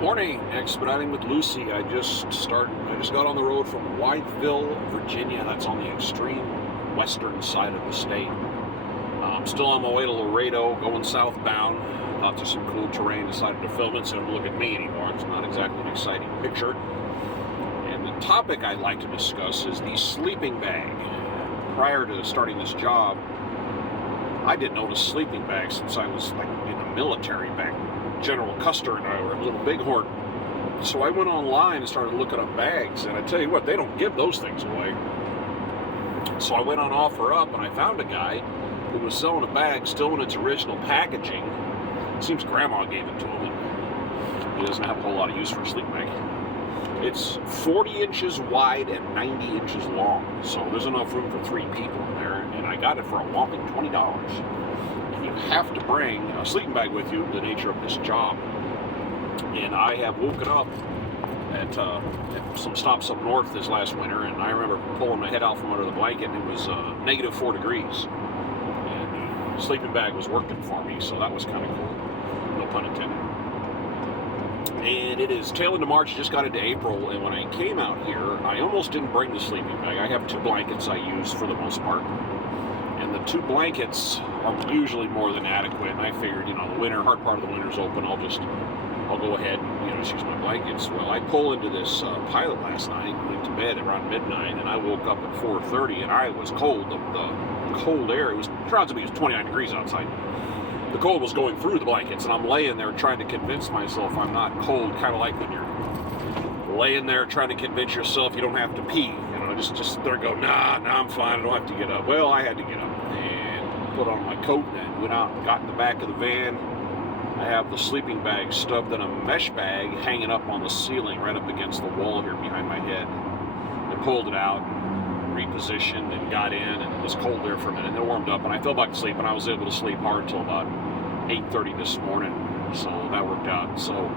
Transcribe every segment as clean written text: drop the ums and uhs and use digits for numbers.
Morning, expediting with Lucy. I just got on the road from Whiteville, Virginia. That's on the extreme western side of the state. I'm still on my way to Laredo, going southbound. Out to some cool terrain. Decided to film it, so don't look at me anymore. It's not exactly an exciting picture. And the topic I'd like to discuss is the sleeping bag. Prior to starting this job, I didn't own a sleeping bag since I was like in the military back. General Custer and I were at Little Bighorn. So I went online and started looking up bags, and I tell you what, they don't give those things away. So I went on OfferUp and I found a guy who was selling a bag still in its original packaging. It seems Grandma gave it to him, and he doesn't have a whole lot of use for a sleeping bag. It's 40 inches wide and 90 inches long, so there's enough room for 3 people in there, and I got it for a whopping $20. You have to bring a sleeping bag with you, the nature of this job. And I have woken up at some stops up north this last winter, and I remember pulling my head out from under the blanket, and it was negative 4 degrees. And the sleeping bag was working for me, so that was kind of cool. No pun intended. And it is tail end of March, just got into April, and when I came out here, I almost didn't bring the sleeping bag. I have 2 blankets I use for the most part. And the 2 blankets are usually more than adequate. And I figured, the hard part of the winter's open. I'll go ahead and, just use my blankets. Well, I pulled into this pilot last night, went to bed around midnight, and I woke up at 4:30, and I was cold. The cold air, it turns out to be 29 degrees outside. The cold was going through the blankets, and I'm laying there trying to convince myself I'm not cold, kind of like when you're laying there trying to convince yourself you don't have to pee. Just sit there and go, nah, I'm fine, I don't have to get up. Well, I had to get up and put on my coat and went out and got in the back of the van. I have the sleeping bag stuffed in a mesh bag hanging up on the ceiling right up against the wall here behind my head. I pulled it out, repositioned, and got in, and it was cold there for a minute, and it warmed up, and I fell back to sleep, and I was able to sleep hard until about 8:30 this morning, so that worked out. So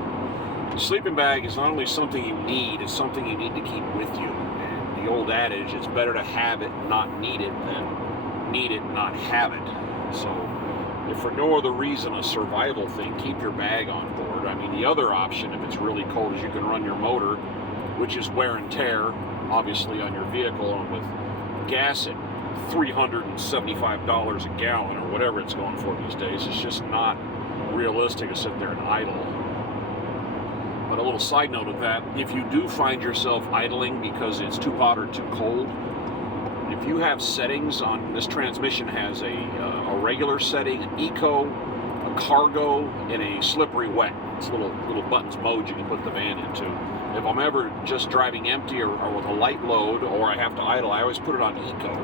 the sleeping bag is not only something you need, it's something you need to keep with you. The old adage, it's better to have it and not need it than need it and not have it. So if for no other reason, a survival thing, keep your bag on board. I mean, the other option, if it's really cold, is you can run your motor, which is wear and tear, obviously, on your vehicle, and with gas at $375 a gallon or whatever it's going for these days, it's just not realistic to sit there and idle. But a little side note of that, if you do find yourself idling because it's too hot or too cold, if you have settings on, this transmission has a regular setting, an eco, a cargo, and a slippery wet. It's little buttons mode you can put the van into. If I'm ever just driving empty or with a light load, or I have to idle, I always put it on eco,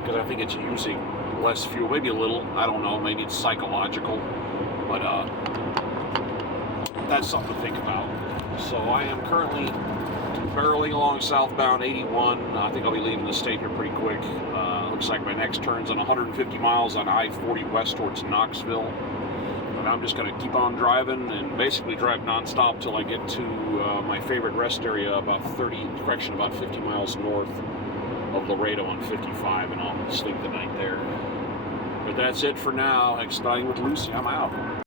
because I think it's using less fuel, maybe a little, I don't know, maybe it's psychological, but that's something to think about. So I am currently barreling along southbound 81. I think I'll be leaving the state here pretty quick. Looks like my next turn's on 150 miles on I-40 west towards Knoxville. And I'm just going to keep on driving and basically drive nonstop till I get to my favorite rest area about 50 miles north of Laredo on 55, and I'll sleep the night there. But that's it for now. Expediting with Lucy, I'm out.